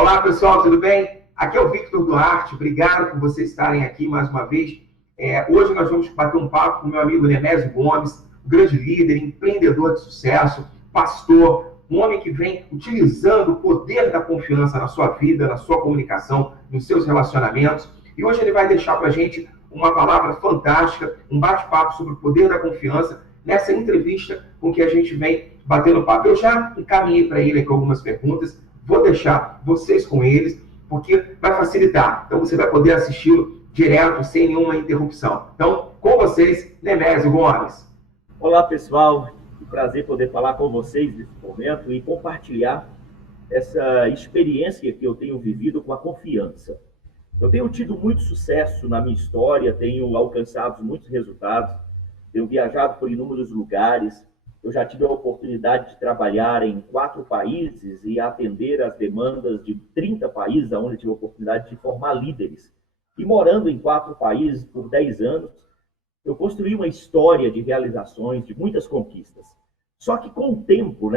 Olá, pessoal, tudo bem? Aqui é o Victor Duarte, obrigado por vocês estarem aqui mais uma vez. Hoje nós vamos bater um papo com o meu amigo Nemésio Gomes, um grande líder, empreendedor de sucesso, pastor, um homem que vem utilizando o poder da confiança na sua vida, na sua comunicação, nos seus relacionamentos. E hoje ele vai deixar para a gente uma palavra fantástica, um bate-papo sobre o poder da confiança, nessa entrevista com que a gente vem batendo papo. Eu já encaminhei para ele aqui algumas perguntas, vou deixar vocês com eles, porque vai facilitar. Então você vai poder assisti-lo direto, sem nenhuma interrupção. Então, com vocês, Nemésio Gomes. Olá, pessoal. Um prazer poder falar com vocês nesse momento e compartilhar essa experiência que eu tenho vivido com a confiança. Eu tenho tido muito sucesso na minha história, tenho alcançado muitos resultados, tenho viajado por inúmeros lugares, eu já tive a oportunidade de trabalhar em 4 países e atender as demandas de 30 países, onde tive a oportunidade de formar líderes. E morando em 4 países por 10 anos, eu construí uma história de realizações, de muitas conquistas. Só que com o tempo,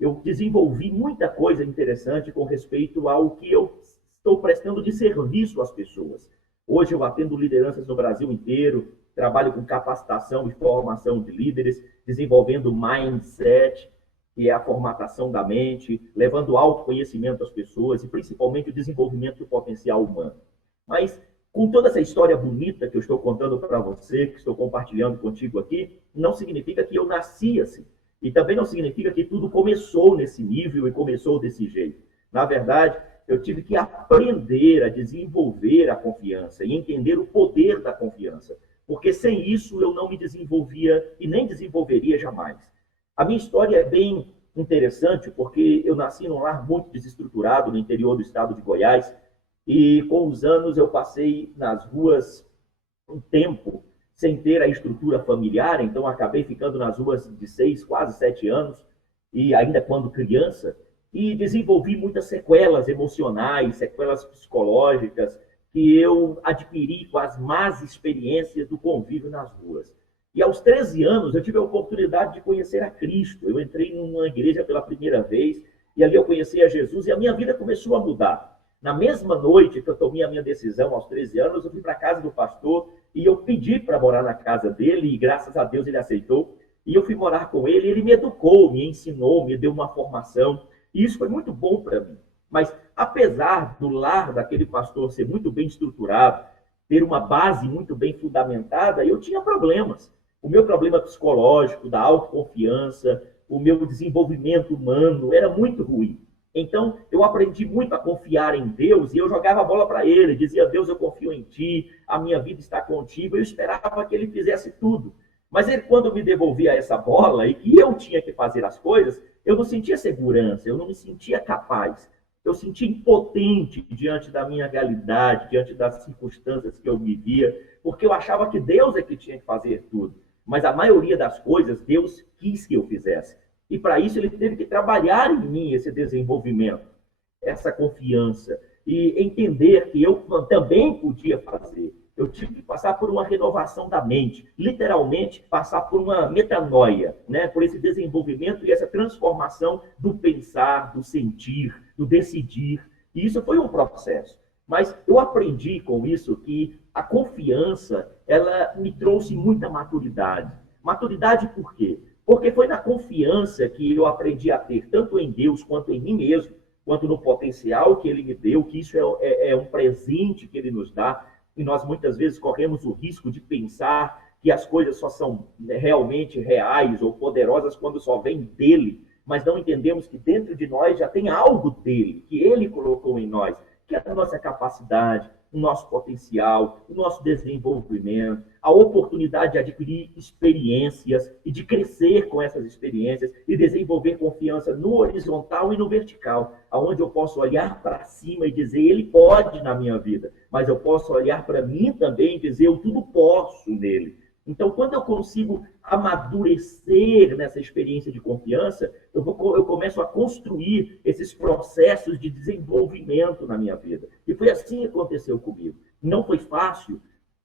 eu desenvolvi muita coisa interessante com respeito ao que eu estou prestando de serviço às pessoas. Hoje eu atendo lideranças no Brasil inteiro, trabalho com capacitação e formação de líderes, desenvolvendo mindset, que é a formatação da mente, levando autoconhecimento às pessoas e principalmente o desenvolvimento do potencial humano. Mas com toda essa história bonita que eu estou contando para você, que estou compartilhando contigo aqui, não significa que eu nasci assim. E também não significa que tudo começou nesse nível e começou desse jeito. Na verdade, eu tive que aprender a desenvolver a confiança e entender o poder da confiança. Porque sem isso eu não me desenvolvia e nem desenvolveria jamais. A minha história é bem interessante porque eu nasci num lar muito desestruturado no interior do estado de Goiás e com os anos eu passei nas ruas um tempo sem ter a estrutura familiar, então acabei ficando nas ruas de 6, quase 7 anos, e ainda quando criança, e desenvolvi muitas sequelas emocionais, sequelas psicológicas, que eu adquiri com as más experiências do convívio nas ruas. E aos 13 anos eu tive a oportunidade de conhecer a Cristo. Eu entrei numa igreja pela primeira vez, e ali eu conheci a Jesus, e a minha vida começou a mudar. Na mesma noite que eu tomei a minha decisão, aos 13 anos, eu fui para a casa do pastor, e eu pedi para morar na casa dele, e graças a Deus ele aceitou. E eu fui morar com ele, e ele me educou, me ensinou, me deu uma formação, e isso foi muito bom para mim. Mas, apesar do lar daquele pastor ser muito bem estruturado, ter uma base muito bem fundamentada, eu tinha problemas. O meu problema psicológico, da autoconfiança, o meu desenvolvimento humano era muito ruim. Então, eu aprendi muito a confiar em Deus e eu jogava a bola para ele. Dizia, Deus, eu confio em ti, a minha vida está contigo. Eu esperava que ele fizesse tudo. Mas ele, quando me devolvia essa bola e que eu tinha que fazer as coisas, eu não sentia segurança, eu não me sentia capaz. Eu sentia impotente diante da minha realidade, diante das circunstâncias que eu vivia, porque eu achava que Deus é que tinha que fazer tudo. Mas a maioria das coisas, Deus quis que eu fizesse. E para isso ele teve que trabalhar em mim esse desenvolvimento, essa confiança, e entender que eu também podia fazer. Eu tive que passar por uma renovação da mente, literalmente passar por uma metanoia, por esse desenvolvimento e essa transformação do pensar, do sentir, do decidir. E isso foi um processo. Mas eu aprendi com isso que a confiança, ela me trouxe muita maturidade. Maturidade por quê? Porque foi na confiança que eu aprendi a ter, tanto em Deus quanto em mim mesmo, quanto no potencial que ele me deu, que isso é um presente que ele nos dá. E nós muitas vezes corremos o risco de pensar que as coisas só são realmente reais ou poderosas quando só vêm dele, mas não entendemos que dentro de nós já tem algo dele, que ele colocou em nós, que é a nossa capacidade, o nosso potencial, o nosso desenvolvimento, a oportunidade de adquirir experiências e de crescer com essas experiências e desenvolver confiança no horizontal e no vertical, aonde eu posso olhar para cima e dizer, ele pode na minha vida, mas eu posso olhar para mim também e dizer, eu tudo posso nele. Então, quando eu consigo amadurecer nessa experiência de confiança, eu começo a construir esses processos de desenvolvimento na minha vida. E foi assim que aconteceu comigo. Não foi fácil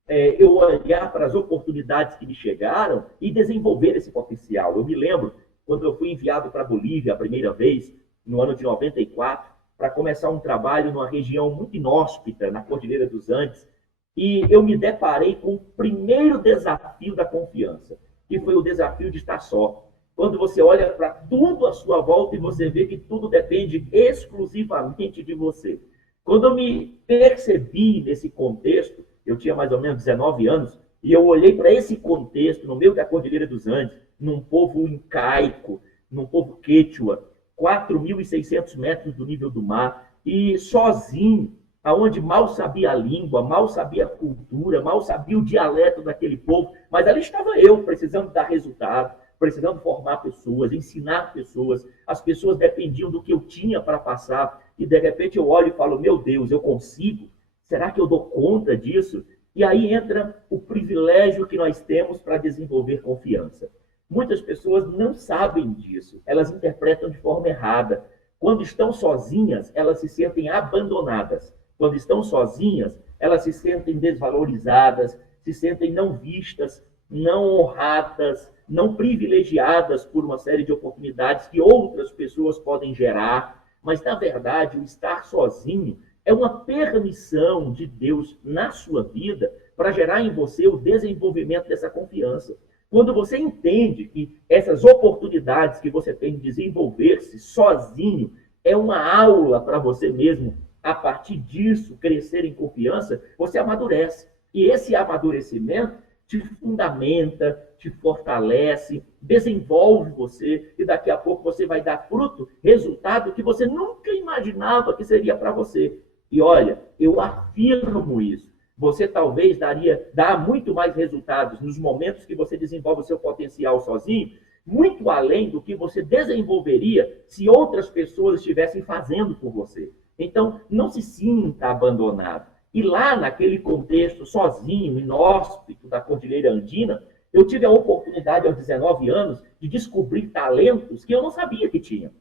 eu olhar para as oportunidades que me chegaram e desenvolver esse potencial. Eu me lembro, quando eu fui enviado para a Bolívia a primeira vez, no ano de 94, para começar um trabalho numa região muito inóspita, na Cordilheira dos Andes, e eu me deparei com o primeiro desafio da confiança, que foi o desafio de estar só. Quando você olha para tudo à sua volta e você vê que tudo depende exclusivamente de você. Quando eu me percebi nesse contexto, eu tinha mais ou menos 19 anos, e eu olhei para esse contexto, no meio da Cordilheira dos Andes, num povo incaico, num povo quechua, 4.600 metros do nível do mar, e sozinho, aonde mal sabia a língua, mal sabia a cultura, mal sabia o dialeto daquele povo, mas ali estava eu, precisando dar resultado, precisando formar pessoas, ensinar pessoas. As pessoas dependiam do que eu tinha para passar, e de repente eu olho e falo, meu Deus, eu consigo? Será que eu dou conta disso? E aí entra o privilégio que nós temos para desenvolver confiança. Muitas pessoas não sabem disso, elas interpretam de forma errada. Quando estão sozinhas, elas se sentem abandonadas. Quando estão sozinhas, elas se sentem desvalorizadas, se sentem não vistas, não honradas, não privilegiadas por uma série de oportunidades que outras pessoas podem gerar. Mas, na verdade, o estar sozinho é uma permissão de Deus na sua vida para gerar em você o desenvolvimento dessa confiança. Quando você entende que essas oportunidades que você tem de desenvolver-se sozinho é uma aula para você mesmo, a partir disso, crescer em confiança, você amadurece. E esse amadurecimento te fundamenta, te fortalece, desenvolve você, e daqui a pouco você vai dar fruto, resultado que você nunca imaginava que seria para você. E olha, eu afirmo isso. Você talvez dá muito mais resultados nos momentos que você desenvolve o seu potencial sozinho, muito além do que você desenvolveria se outras pessoas estivessem fazendo por você. Então, não se sinta abandonado. E lá, naquele contexto, sozinho, inóspito da Cordilheira Andina, eu tive a oportunidade, aos 19 anos, de descobrir talentos que eu não sabia que tinha.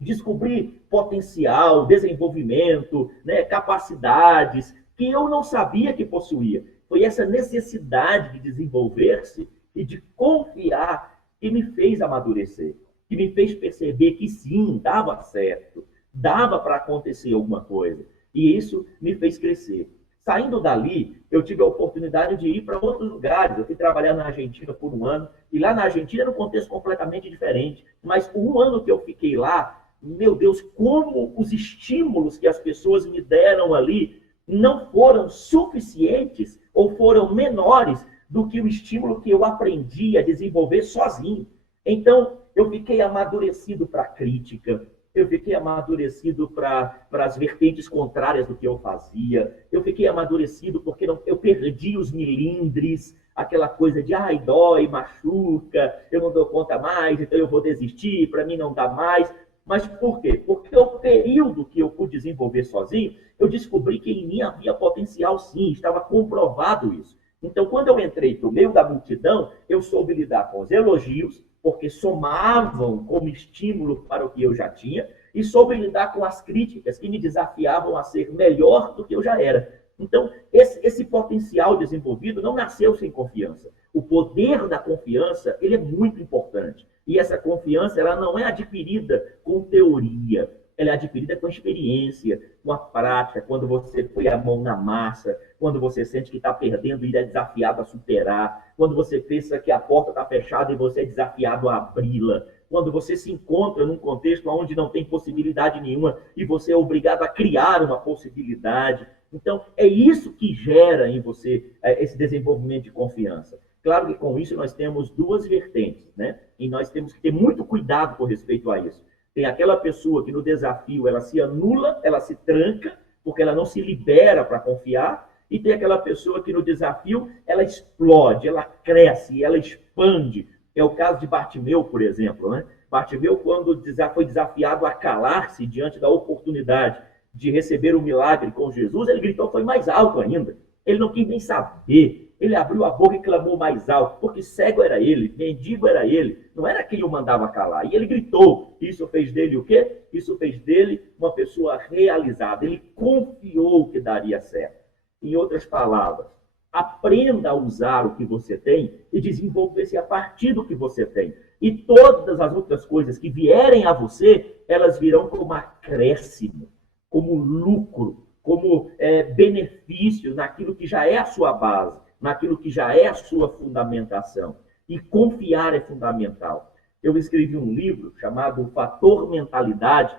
Descobrir potencial, desenvolvimento, né, capacidades que eu não sabia que possuía. Foi essa necessidade de desenvolver-se e de confiar que me fez amadurecer, que me fez perceber que sim, dava certo, dava para acontecer alguma coisa. E isso me fez crescer. Saindo dali, eu tive a oportunidade de ir para outros lugares. Eu fui trabalhar na Argentina por um ano, e lá na Argentina era um contexto completamente diferente. Mas um ano que eu fiquei lá, meu Deus, como os estímulos que as pessoas me deram ali não foram suficientes ou foram menores do que o estímulo que eu aprendi a desenvolver sozinho. Então, eu fiquei amadurecido para a crítica, eu fiquei amadurecido para as vertentes contrárias do que eu fazia, eu fiquei amadurecido porque eu perdi os milindres, aquela coisa de, ai, dói, machuca, eu não dou conta mais, então eu vou desistir, para mim não dá mais. Mas por quê? Porque o período que eu pude desenvolver sozinho, eu descobri que em mim havia potencial sim, estava comprovado isso. Então, quando eu entrei no meio da multidão, eu soube lidar com os elogios, porque somavam como estímulo para o que eu já tinha, e soube lidar com as críticas que me desafiavam a ser melhor do que eu já era. Então, esse potencial desenvolvido não nasceu sem confiança. O poder da confiança, ele é muito importante. E essa confiança, ela não é adquirida com teoria, ela é adquirida com experiência, com a prática, quando você põe a mão na massa, quando você sente que está perdendo e é desafiado a superar, quando você pensa que a porta está fechada e você é desafiado a abri-la, quando você se encontra num contexto onde não tem possibilidade nenhuma e você é obrigado a criar uma possibilidade. Então, é isso que gera em você esse desenvolvimento de confiança. Claro que com isso nós temos duas vertentes, né? E nós temos que ter muito cuidado com respeito a isso. Tem aquela pessoa que no desafio ela se anula, ela se tranca, porque ela não se libera para confiar, e tem aquela pessoa que no desafio ela explode, ela cresce, ela expande. É o caso de Bartimeu, por exemplo, né? Bartimeu, quando foi desafiado a calar-se diante da oportunidade de receber o milagre com Jesus, ele gritou, foi mais alto ainda. Ele não quis nem saber. Ele abriu a boca e clamou mais alto, porque cego era ele, mendigo era ele, não era quem o mandava calar. E ele gritou. Isso fez dele o quê? Isso fez dele uma pessoa realizada. Ele confiou que daria certo. Em outras palavras, aprenda a usar o que você tem e desenvolver-se a partir do que você tem. E todas as outras coisas que vierem a você, elas virão como acréscimo. como lucro, como benefício naquilo que já é a sua base, naquilo que já é a sua fundamentação. E confiar é fundamental. Eu escrevi um livro chamado Fator Mentalidade.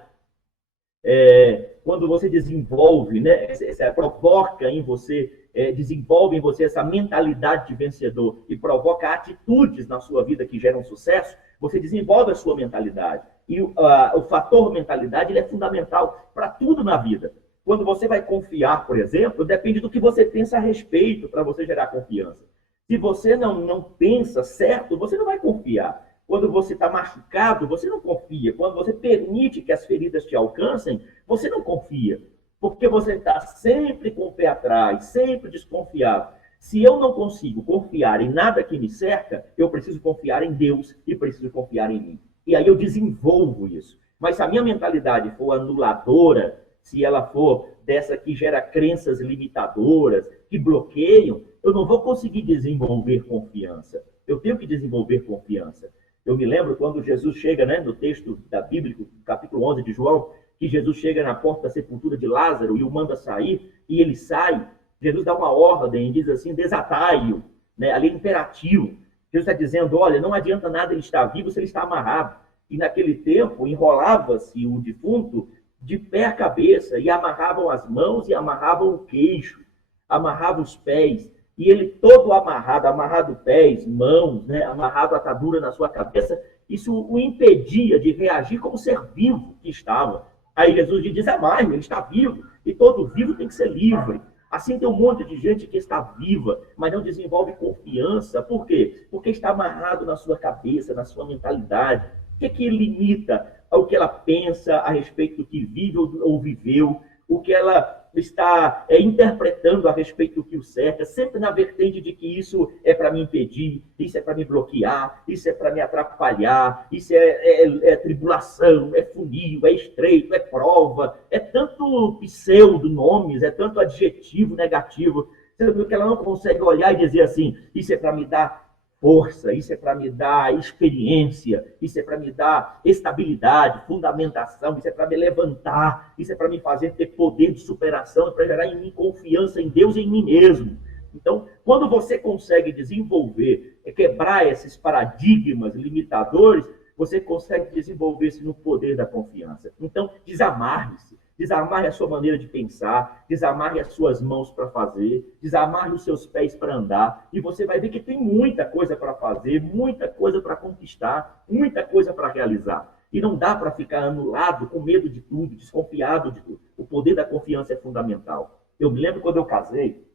Quando você desenvolve, né, provoca em você, desenvolve em você essa mentalidade de vencedor e provoca atitudes na sua vida que geram sucesso, você desenvolve a sua mentalidade. E o fator mentalidade ele é fundamental para tudo na vida. Quando você vai confiar, por exemplo, depende do que você pensa a respeito para você gerar confiança. Se você não pensa certo, você não vai confiar. Quando você está machucado, você não confia. Quando você permite que as feridas te alcancem, você não confia. Porque você está sempre com o pé atrás, sempre desconfiado. Se eu não consigo confiar em nada que me cerca, eu preciso confiar em Deus e preciso confiar em mim. E aí eu desenvolvo isso. Mas se a minha mentalidade for anuladora, se ela for dessa que gera crenças limitadoras, que bloqueiam, eu não vou conseguir desenvolver confiança. Eu tenho que desenvolver confiança. Eu me lembro quando Jesus chega, né, no texto da Bíblia, capítulo 11 de João, que Jesus chega na porta da sepultura de Lázaro e o manda sair, e ele sai. Jesus dá uma ordem e diz assim, desatai-o, né? Ali é imperativo. Jesus está dizendo, olha, não adianta nada ele estar vivo se ele está amarrado. E naquele tempo, enrolava-se o defunto de pé a cabeça, e amarravam as mãos e amarravam o queixo, amarravam os pés, e ele todo amarrado pés, mãos, né, amarrado atadura na sua cabeça, isso o impedia de reagir como ser vivo que estava. Aí Jesus diz, amarre, ele está vivo, e todo vivo tem que ser livre. Assim tem um monte de gente que está viva, mas não desenvolve confiança. Por quê? Porque está amarrado na sua cabeça, na sua mentalidade. O que limita ao que ela pensa a respeito do que vive ou viveu, o que ela está interpretando a respeito do que o cerca, sempre na vertente de que isso é para me impedir, isso é para me bloquear, isso é para me atrapalhar, isso é tribulação, é funil, é estreito, é prova, é tanto pseudo-nomes, é tanto adjetivo negativo, sendo que ela não consegue olhar e dizer assim, isso é para me dar força, isso é para me dar experiência, isso é para me dar estabilidade, fundamentação, isso é para me levantar, isso é para me fazer ter poder de superação, é para gerar em mim confiança em Deus e em mim mesmo. Então, quando você consegue desenvolver, quebrar esses paradigmas limitadores, você consegue desenvolver-se no poder da confiança. Então, desamarre-se. Desamarre a sua maneira de pensar, desamarre as suas mãos para fazer, desamarre os seus pés para andar, e você vai ver que tem muita coisa para fazer, muita coisa para conquistar, muita coisa para realizar. E não dá para ficar anulado, com medo de tudo, desconfiado de tudo. O poder da confiança é fundamental. Eu me lembro quando eu casei,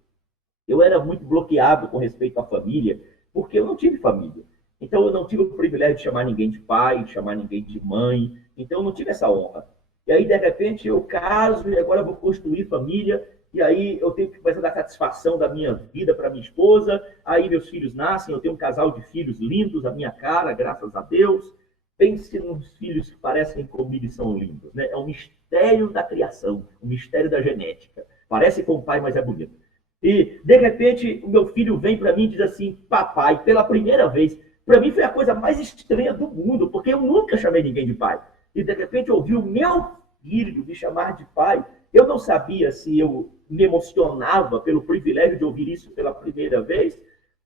eu era muito bloqueado com respeito à família, porque eu não tive família. Então eu não tive o privilégio de chamar ninguém de pai, de chamar ninguém de mãe, então eu não tive essa honra. E aí, de repente, eu caso e agora vou construir família. E aí eu tenho que começar a dar satisfação da minha vida para minha esposa. Aí meus filhos nascem, eu tenho um casal de filhos lindos, a minha cara, graças a Deus. Pense nos filhos que parecem comigo e são lindos, né? É um mistério da criação, um mistério da genética. Parece com o pai, mas é bonito. E, de repente, o meu filho vem para mim e diz assim, papai, pela primeira vez. Para mim foi a coisa mais estranha do mundo, porque eu nunca chamei ninguém de pai. E de repente eu ouvi o meu filho me chamar de pai. Eu não sabia se eu me emocionava pelo privilégio de ouvir isso pela primeira vez,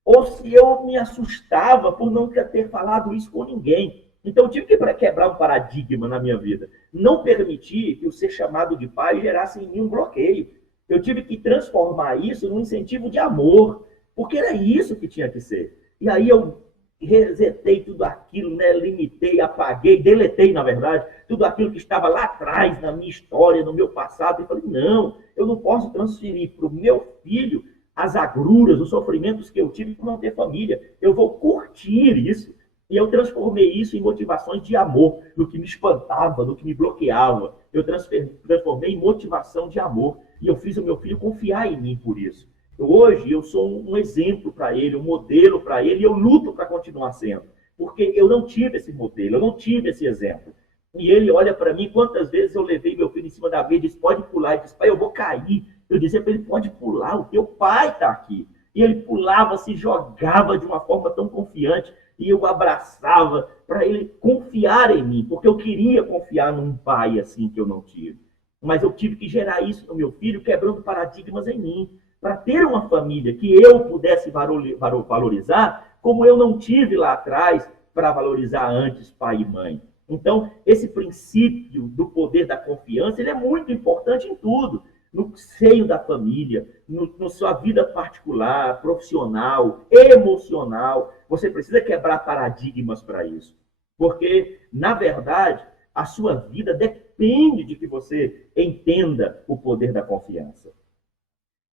ou se eu me assustava por não ter falado isso com ninguém. Então eu tive que quebrar um paradigma na minha vida. Não permitir que o ser chamado de pai gerasse em mim um bloqueio. Eu tive que transformar isso num incentivo de amor, porque era isso que tinha que ser. E aí eu resetei tudo aquilo, né? Limitei, apaguei, deletei, na verdade, tudo aquilo que estava lá atrás, na minha história, no meu passado, e falei, não, eu não posso transferir para o meu filho as agruras, os sofrimentos que eu tive por não ter família. Eu vou curtir isso. E eu transformei isso em motivações de amor, no que me espantava, no que me bloqueava. Eu transformei em motivação de amor. E eu fiz o meu filho confiar em mim por isso. Hoje eu sou um exemplo para ele, um modelo para ele, e eu luto para continuar sendo. Porque eu não tive esse modelo, eu não tive esse exemplo. E ele olha para mim, quantas vezes eu levei meu filho em cima da mesa e disse, pode pular. Ele disse, pai, eu vou cair. Eu dizia para ele, pode pular, o teu pai está aqui. E ele pulava, se jogava de uma forma tão confiante, e eu abraçava para ele confiar em mim, porque eu queria confiar num pai assim que eu não tive. mas eu tive que gerar isso no meu filho, quebrando paradigmas em mim, para ter uma família que eu pudesse valorizar, como eu não tive lá atrás para valorizar antes pai e mãe. Então, esse princípio do poder da confiança, ele é muito importante em tudo, no seio da família, na sua vida particular, profissional, emocional. Você precisa quebrar paradigmas para isso. Porque, na verdade, a sua vida depende de que você entenda o poder da confiança.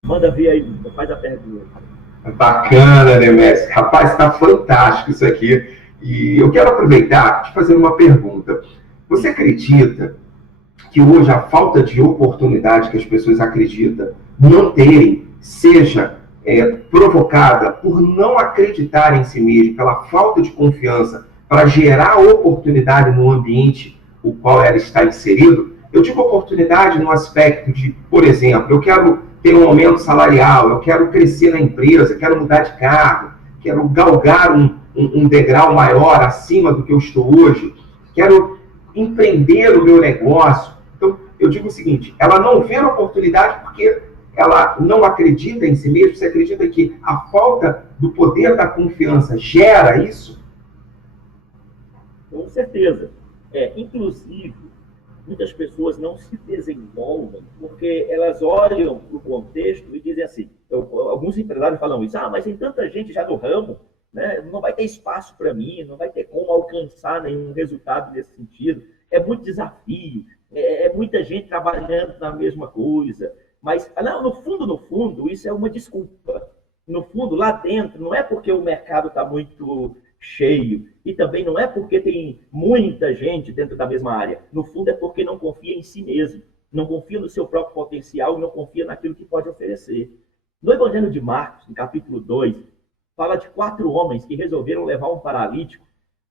Manda ver aí, faz a pergunta. Bacana, né, Messi? Rapaz, está fantástico isso aqui. E eu quero aproveitar te fazer uma pergunta. Você acredita que hoje a falta de oportunidade que as pessoas acreditam não terem seja provocada por não acreditar em si mesmo, pela falta de confiança para gerar oportunidade no ambiente o qual ela está inserido? Eu digo oportunidade no aspecto de, por exemplo, eu quero ter um aumento salarial, eu quero crescer na empresa, quero mudar de cargo, quero galgar um degrau maior acima do que eu estou hoje, quero empreender o meu negócio. Então, eu digo o seguinte, ela não vê a oportunidade porque ela não acredita em si mesma. Você acredita que a falta do poder da confiança gera isso? Com certeza. Inclusive, muitas pessoas não se desenvolvem porque elas olham para o contexto e dizem assim, alguns empresários falam isso, mas tem tanta gente já no ramo, né, não vai ter espaço para mim, não vai ter como alcançar nenhum resultado nesse sentido, é muito desafio, é muita gente trabalhando na mesma coisa, mas não, no fundo, isso é uma desculpa. No fundo, lá dentro, não é porque o mercado está muito cheio, e também não é porque tem muita gente dentro da mesma área. No fundo, é porque não confia em si mesmo, não confia no seu próprio potencial e não confia naquilo que pode oferecer. No Evangelho de Marcos, no capítulo 2, fala de 4 homens que resolveram levar um paralítico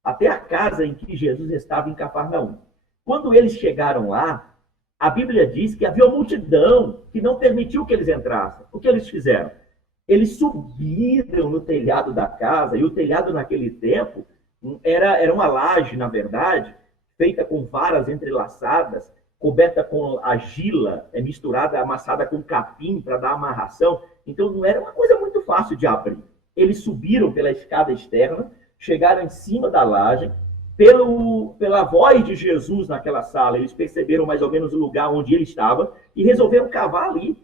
até a casa em que Jesus estava em Cafarnaum. Quando eles chegaram lá, a Bíblia diz que havia uma multidão que não permitiu que eles entrassem. O que eles fizeram? Eles subiram no telhado da casa, e o telhado naquele tempo era uma laje, na verdade, feita com varas entrelaçadas, coberta com argila, misturada, amassada com capim para dar amarração. Então não era uma coisa muito fácil de abrir. Eles subiram pela escada externa, chegaram em cima da laje, pela voz de Jesus naquela sala, eles perceberam mais ou menos o lugar onde ele estava e resolveram cavar ali.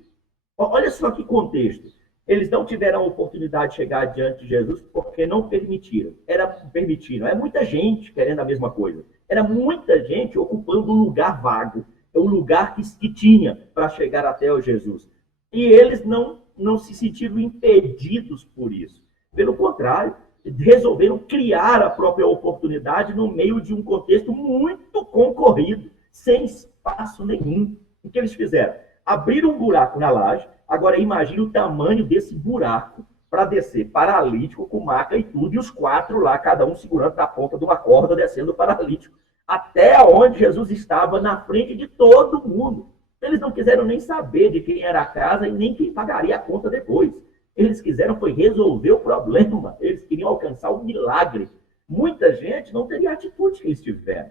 Olha só que contexto. Eles não tiveram a oportunidade de chegar diante de Jesus porque não permitiram. É muita gente querendo a mesma coisa. Era muita gente ocupando um lugar vago, um lugar que tinha para chegar até o Jesus. E eles não se sentiram impedidos por isso. Pelo contrário, resolveram criar a própria oportunidade no meio de um contexto muito concorrido, sem espaço nenhum. O que eles fizeram? Abriram um buraco na laje. Agora imagine o tamanho desse buraco para descer paralítico com maca e tudo, e os 4 lá, cada um segurando na ponta de uma corda, descendo o paralítico, até onde Jesus estava, na frente de todo mundo. Eles não quiseram nem saber de quem era a casa e nem quem pagaria a conta depois. Eles quiseram foi resolver o problema, eles queriam alcançar o milagre. Muita gente não teria a atitude que eles tiveram.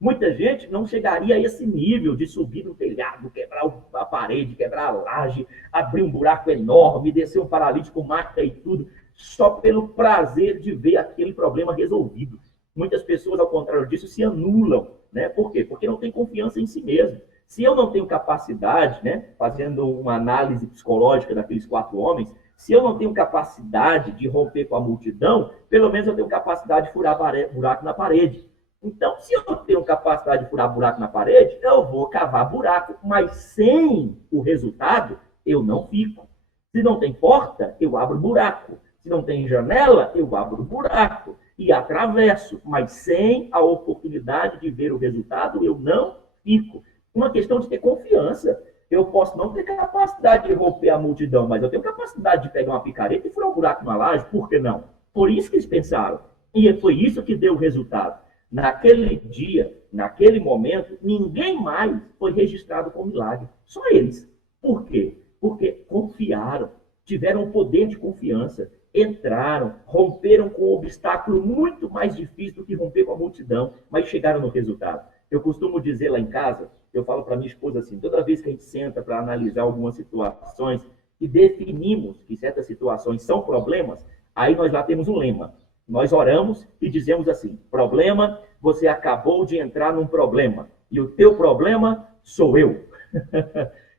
Muita gente não chegaria a esse nível de subir no telhado, quebrar a parede, quebrar a laje, abrir um buraco enorme, descer um paralítico com maca e tudo, só pelo prazer de ver aquele problema resolvido. Muitas pessoas, ao contrário disso, se anulam. Né? Por quê? Porque não tem confiança em si mesmo. Se eu não tenho capacidade, né, fazendo uma análise psicológica daqueles 4 homens, se eu não tenho capacidade de romper com a multidão, pelo menos eu tenho capacidade de furar buraco na parede. Então, se eu não tenho capacidade de furar buraco na parede, eu vou cavar buraco, mas sem o resultado, eu não fico. Se não tem porta, eu abro buraco. Se não tem janela, eu abro buraco e atravesso, mas sem a oportunidade de ver o resultado, eu não fico. Uma questão de ter confiança. Eu posso não ter capacidade de romper a multidão, mas eu tenho capacidade de pegar uma picareta e furar um buraco na laje, por que não? Por isso que eles pensaram. E foi isso que deu o resultado. Naquele dia, naquele momento, ninguém mais foi registrado com milagre. Só eles. Por quê? Porque confiaram, tiveram o poder de confiança, entraram, romperam com um obstáculo muito mais difícil do que romper com a multidão, mas chegaram no resultado. Eu costumo dizer lá em casa Eu falo para minha esposa assim, toda vez que a gente senta para analisar algumas situações e definimos que certas situações são problemas, aí nós lá temos um lema. Nós oramos e dizemos assim, problema, você acabou de entrar num problema. E o teu problema sou eu.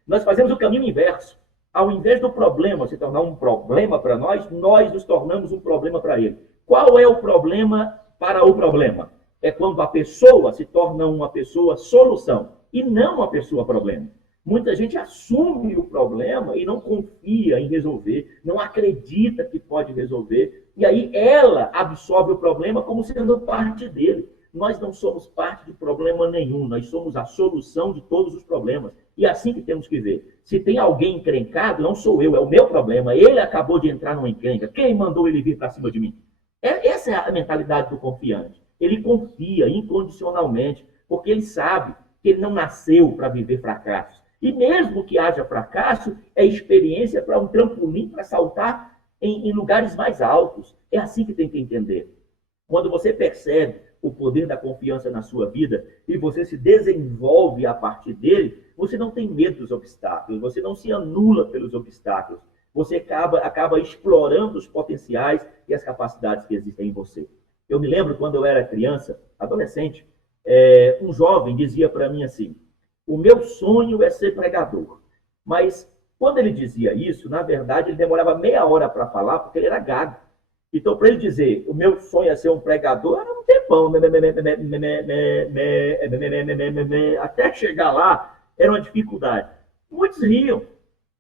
Nós fazemos o caminho inverso. Ao invés do problema se tornar um problema para nós, nós nos tornamos um problema para ele. Qual é o problema para o problema? É quando a pessoa se torna uma pessoa solução e não uma pessoa problema. Muita gente assume o problema e não confia em resolver, não acredita que pode resolver, e aí ela absorve o problema como sendo parte dele. Nós não somos parte de problema nenhum, nós somos a solução de todos os problemas. E é assim que temos que ver. Se tem alguém encrencado, não sou eu, é o meu problema. Ele acabou de entrar numa encrenca. Quem mandou ele vir para cima de mim? Essa é a mentalidade do confiante. Ele confia incondicionalmente, porque ele sabe que ele não nasceu para viver fracassos. E mesmo que haja fracasso, é experiência para um trampolim para saltar em lugares mais altos. É assim que tem que entender. Quando você percebe o poder da confiança na sua vida e você se desenvolve a partir dele, você não tem medo dos obstáculos, você não se anula pelos obstáculos, você acaba explorando os potenciais e as capacidades que existem em você. Eu me lembro quando eu era criança, adolescente, um jovem dizia para mim assim, o meu sonho é ser pregador. Mas quando ele dizia isso, na verdade, ele demorava meia hora para falar, porque ele era gago. Então, para ele dizer, o meu sonho é ser um pregador, era um tempão. Até chegar lá, era uma dificuldade. Muitos riam.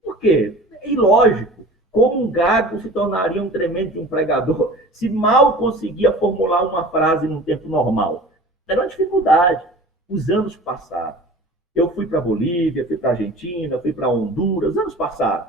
Por quê? É ilógico. Como um gago se tornaria um tremendo de um pregador se mal conseguia formular uma frase num tempo normal? Era uma dificuldade. Os anos passaram. Eu fui para a Bolívia, fui para a Argentina, fui para Honduras, anos passaram.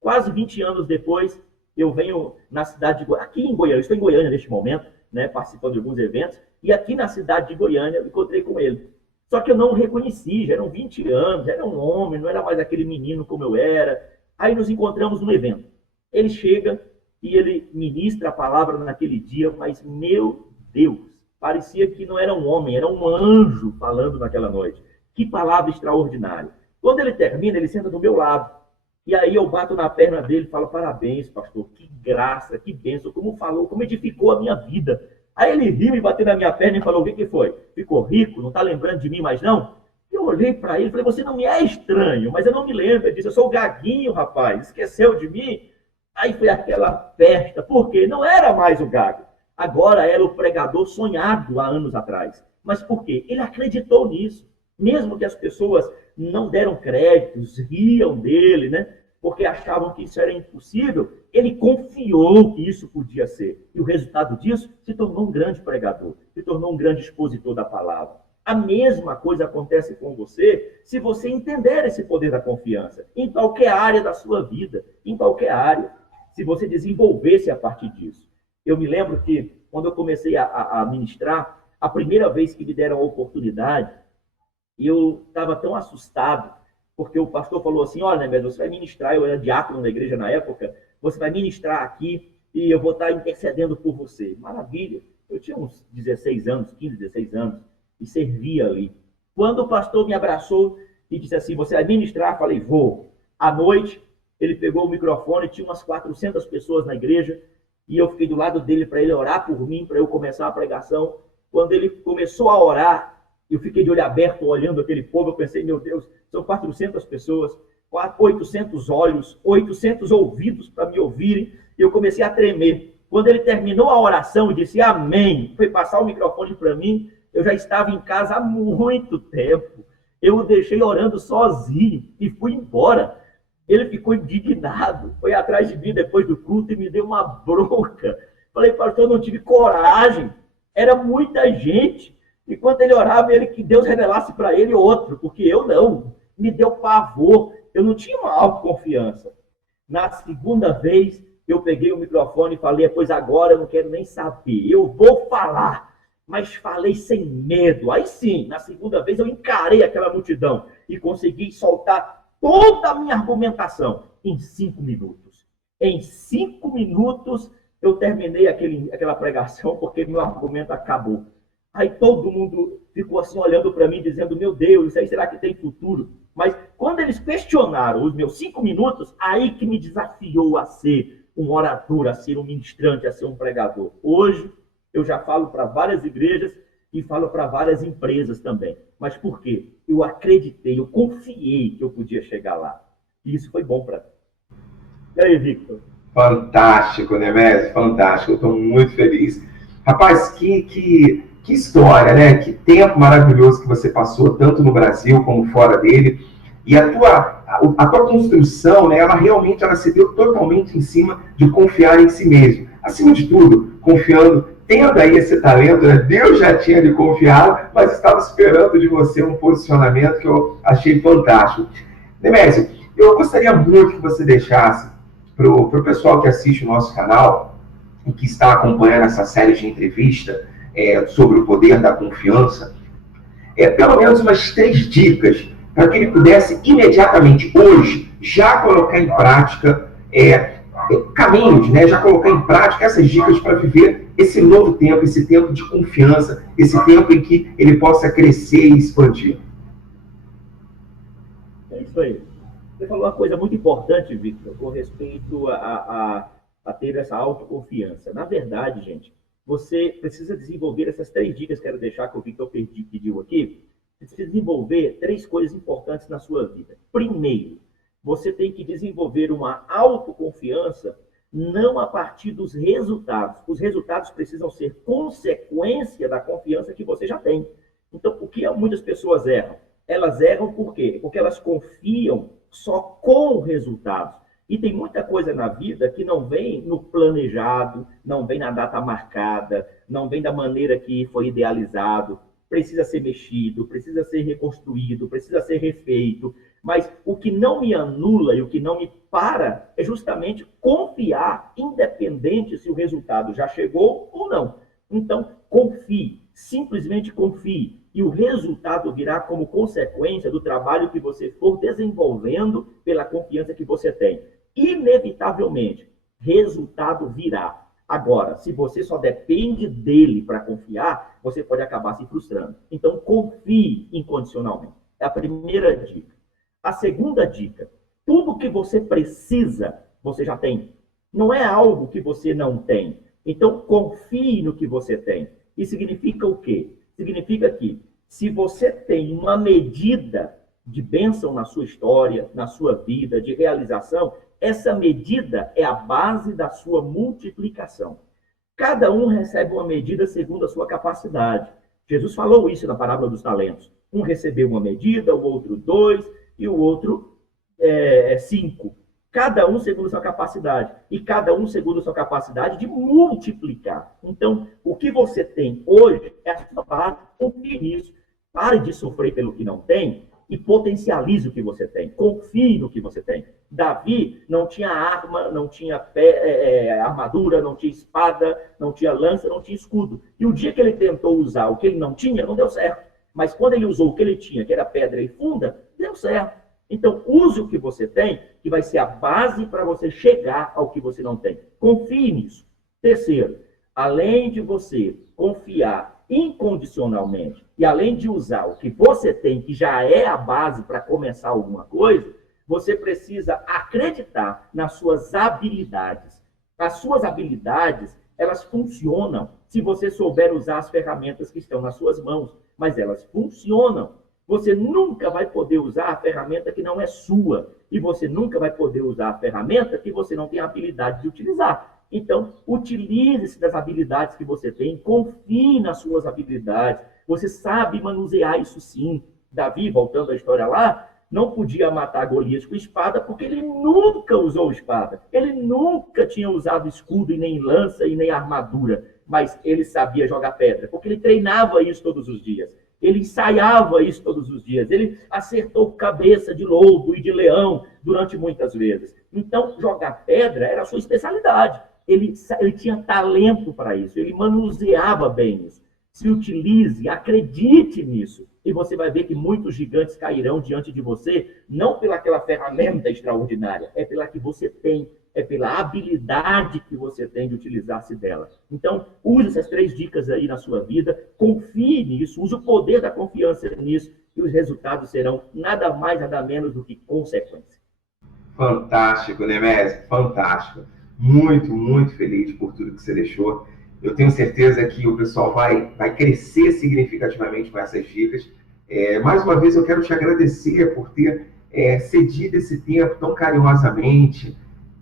Quase 20 anos depois, eu venho na cidade de Goiânia, aqui em Goiânia, eu estou em Goiânia neste momento, né, participando de alguns eventos, e aqui na cidade de Goiânia eu encontrei com ele. Só que eu não o reconheci, já eram 20 anos, já era um homem, não era mais aquele menino como eu era. Aí nos encontramos no evento. Ele chega e ele ministra a palavra naquele dia, mas, meu Deus, parecia que não era um homem, era um anjo falando naquela noite. Que palavra extraordinária. Quando ele termina, ele senta do meu lado. E aí eu bato na perna dele e falo, parabéns, pastor, que graça, que bênção, como falou, como edificou a minha vida. Aí ele riu e bateu na minha perna e falou, o que foi? Ficou rico? Não está lembrando de mim mais não? Eu olhei para ele e falei, você não me é estranho, mas eu não me lembro. Ele disse, eu sou o gaguinho, rapaz, esqueceu de mim? Aí foi aquela festa, porque não era mais o gago. Agora era o pregador sonhado há anos atrás. Mas por quê? Ele acreditou nisso. Mesmo que as pessoas não deram créditos, riam dele, né? Porque achavam que isso era impossível, ele confiou que isso podia ser. E o resultado disso se tornou um grande pregador, se tornou um grande expositor da palavra. A mesma coisa acontece com você se você entender esse poder da confiança, em qualquer área da sua vida, em qualquer área, se você desenvolver-se a partir disso. Eu me lembro que, quando eu comecei a ministrar, a primeira vez que me deram a oportunidade, eu estava tão assustado, porque o pastor falou assim, olha, Nemes, você vai ministrar, eu era diácono na igreja na época, você vai ministrar aqui e eu vou estar intercedendo por você. Maravilha. Eu tinha uns 16 anos, 15, 16 anos, e servia ali. Quando o pastor me abraçou e disse assim, você vai ministrar? Eu falei, vou. À noite, ele pegou o microfone, tinha umas 400 pessoas na igreja, e eu fiquei do lado dele para ele orar por mim, para eu começar a pregação. Quando ele começou a orar, eu fiquei de olho aberto, olhando aquele povo, eu pensei, meu Deus, são 400 pessoas, 800 olhos, 800 ouvidos para me ouvirem, e eu comecei a tremer. Quando ele terminou a oração e disse amém, foi passar o microfone para mim, eu já estava em casa há muito tempo. Eu o deixei orando sozinho e fui embora. Ele ficou indignado, foi atrás de mim depois do culto e me deu uma bronca. Falei, pastor, eu não tive coragem, era muita gente. E quando ele orava, ele que Deus revelasse para ele outro, porque eu não. Me deu pavor. Eu não tinha uma autoconfiança. Na segunda vez, eu peguei o microfone e falei, pois agora eu não quero nem saber. Eu vou falar. Mas falei sem medo. Aí sim, na segunda vez, eu encarei aquela multidão e consegui soltar toda a minha argumentação em 5 minutos. Em 5 minutos, eu terminei aquela pregação porque meu argumento acabou. Aí todo mundo ficou assim olhando para mim, dizendo, meu Deus, isso aí será que tem futuro? Mas quando eles questionaram os meus 5 minutos, aí que me desafiou a ser um orador, a ser um ministrante, a ser um pregador. Hoje eu já falo para várias igrejas e falo para várias empresas também. Mas por quê? Eu acreditei, eu confiei que eu podia chegar lá. E isso foi bom para mim. E aí, Victor? Fantástico, Nemésio, fantástico. Eu estou muito feliz. Rapaz, que história, né? Que tempo maravilhoso que você passou, tanto no Brasil como fora dele. E a tua construção, né, ela se deu totalmente em cima de confiar em si mesmo. Acima de tudo, confiando, tendo aí esse talento, né? Deus já tinha lhe confiado, mas estava esperando de você um posicionamento que eu achei fantástico. Nemésio, eu gostaria muito que você deixasse para o pessoal que assiste o nosso canal e que está acompanhando essa série de entrevista sobre o poder da confiança, pelo menos umas 3 dicas para que ele pudesse imediatamente, hoje, já colocar em prática caminhos, né? Já colocar em prática essas dicas para viver esse novo tempo, esse tempo de confiança, esse tempo em que ele possa crescer e expandir. É isso aí. Você falou uma coisa muito importante, Victor, com respeito a ter essa autoconfiança. Na verdade, gente, você precisa desenvolver essas 3 dicas que quero deixar que o Victor pediu aqui. Você precisa desenvolver 3 coisas importantes na sua vida. Primeiro, você tem que desenvolver uma autoconfiança não a partir dos resultados. Os resultados precisam ser consequência da confiança que você já tem. Então, o que muitas pessoas erram? Elas erram por quê? Porque elas confiam só com resultados. E tem muita coisa na vida que não vem no planejado, não vem na data marcada, não vem da maneira que foi idealizado. Precisa ser mexido, precisa ser reconstruído, precisa ser refeito. Mas o que não me anula e o que não me para é justamente confiar, independente se o resultado já chegou ou não. Então, confie, simplesmente confie. E o resultado virá como consequência do trabalho que você for desenvolvendo pela confiança que você tem. Inevitavelmente, resultado virá. Agora, se você só depende dele para confiar, você pode acabar se frustrando. Então, confie incondicionalmente. É a primeira dica. A segunda dica, tudo que você precisa, você já tem. Não é algo que você não tem. Então, confie no que você tem. Isso significa o quê? Significa que, se você tem uma medida de bênção na sua história, na sua vida, de realização, essa medida é a base da sua multiplicação. Cada um recebe uma medida segundo a sua capacidade. Jesus falou isso na parábola dos talentos. Um recebeu uma medida, o outro 2 e o outro 5. Cada um segundo a sua capacidade. E cada um segundo a sua capacidade de multiplicar. Então, o que você tem hoje é a sua base. Confie nisso. Pare de sofrer pelo que não tem e potencialize o que você tem. Confie no que você tem. Davi não tinha arma, não tinha armadura, não tinha espada, não tinha lança, não tinha escudo. E o dia que ele tentou usar o que ele não tinha, não deu certo. Mas quando ele usou o que ele tinha, que era pedra e funda, deu certo. Então, use o que você tem, que vai ser a base para você chegar ao que você não tem. Confie nisso. Terceiro, além de você confiar incondicionalmente e além de usar o que você tem, que já é a base para começar alguma coisa, você precisa acreditar nas suas habilidades. As suas habilidades, elas funcionam se você souber usar as ferramentas que estão nas suas mãos, mas elas funcionam. Você nunca vai poder usar a ferramenta que não é sua. E você nunca vai poder usar a ferramenta que você não tem a habilidade de utilizar. Então, utilize-se das habilidades que você tem, confie nas suas habilidades. Você sabe manusear isso sim. Davi, voltando à história lá, não podia matar Golias com espada porque ele nunca usou espada. Ele nunca tinha usado escudo, e nem lança, e nem armadura. Mas ele sabia jogar pedra, porque ele treinava isso todos os dias. Ele ensaiava isso todos os dias. Ele acertou cabeça de lobo e de leão durante muitas vezes. Então, jogar pedra era a sua especialidade. Ele tinha talento para isso. Ele manuseava bem isso. Se utilize, acredite nisso. E você vai ver que muitos gigantes cairão diante de você, não pelaquela ferramenta extraordinária, é pela que você tem. é pela habilidade que você tem de utilizar-se dela. Então, use essas 3 dicas aí na sua vida, confie nisso, use o poder da confiança nisso, e os resultados serão nada mais, nada menos do que consequência. Fantástico, Nemésio, fantástico. Muito, muito feliz por tudo que você deixou. Eu tenho certeza que o pessoal vai crescer significativamente com essas dicas. Mais uma vez, eu quero te agradecer por ter cedido esse tempo tão carinhosamente.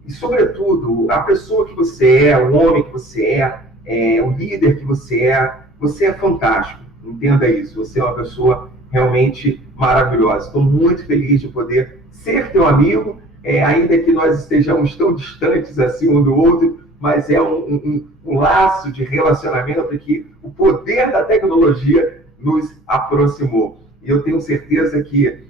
E, sobretudo, a pessoa que você é, o homem que você é, o líder que você é fantástico. Entenda isso. Você é uma pessoa realmente maravilhosa. Estou muito feliz de poder ser teu amigo, ainda que nós estejamos tão distantes assim um do outro, mas é um laço de relacionamento que o poder da tecnologia nos aproximou. E eu tenho certeza que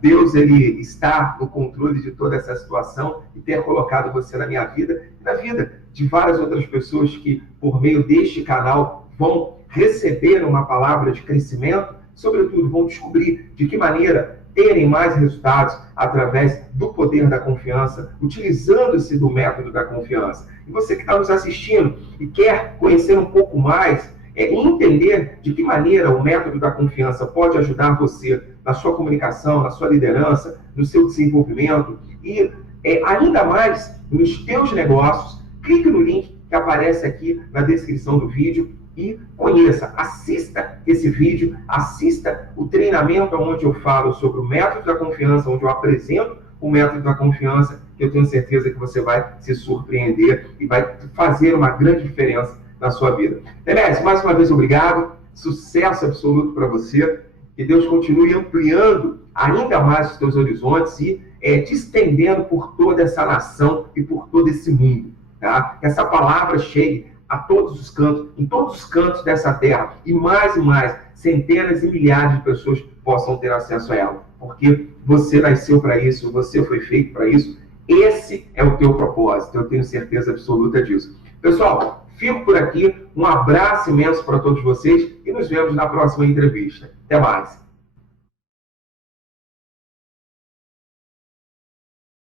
Deus ele está no controle de toda essa situação e ter colocado você na minha vida e na vida de várias outras pessoas que, por meio deste canal, vão receber uma palavra de crescimento, sobretudo vão descobrir de que maneira terem mais resultados através do poder da confiança, utilizando-se do método da confiança. E você que está nos assistindo e quer conhecer um pouco mais, entender de que maneira o método da confiança pode ajudar você na sua comunicação, na sua liderança, no seu desenvolvimento e ainda mais nos teus negócios, clique no link que aparece aqui na descrição do vídeo e conheça, assista esse vídeo, assista o treinamento onde eu falo sobre o método da confiança, onde eu apresento o método da confiança, que eu tenho certeza que você vai se surpreender e vai fazer uma grande diferença na sua vida. Nemésio, mais uma vez, obrigado. Sucesso absoluto para você. Que Deus continue ampliando ainda mais os teus horizontes e te estendendo por toda essa nação e por todo esse mundo. Tá? Que essa palavra chegue a todos os cantos, em todos os cantos dessa terra, e mais, centenas e milhares de pessoas possam ter acesso a ela. Porque você nasceu para isso, você foi feito para isso. Esse é o teu propósito, eu tenho certeza absoluta disso. Pessoal, fico por aqui, um abraço imenso para todos vocês e nos vemos na próxima entrevista. Até mais!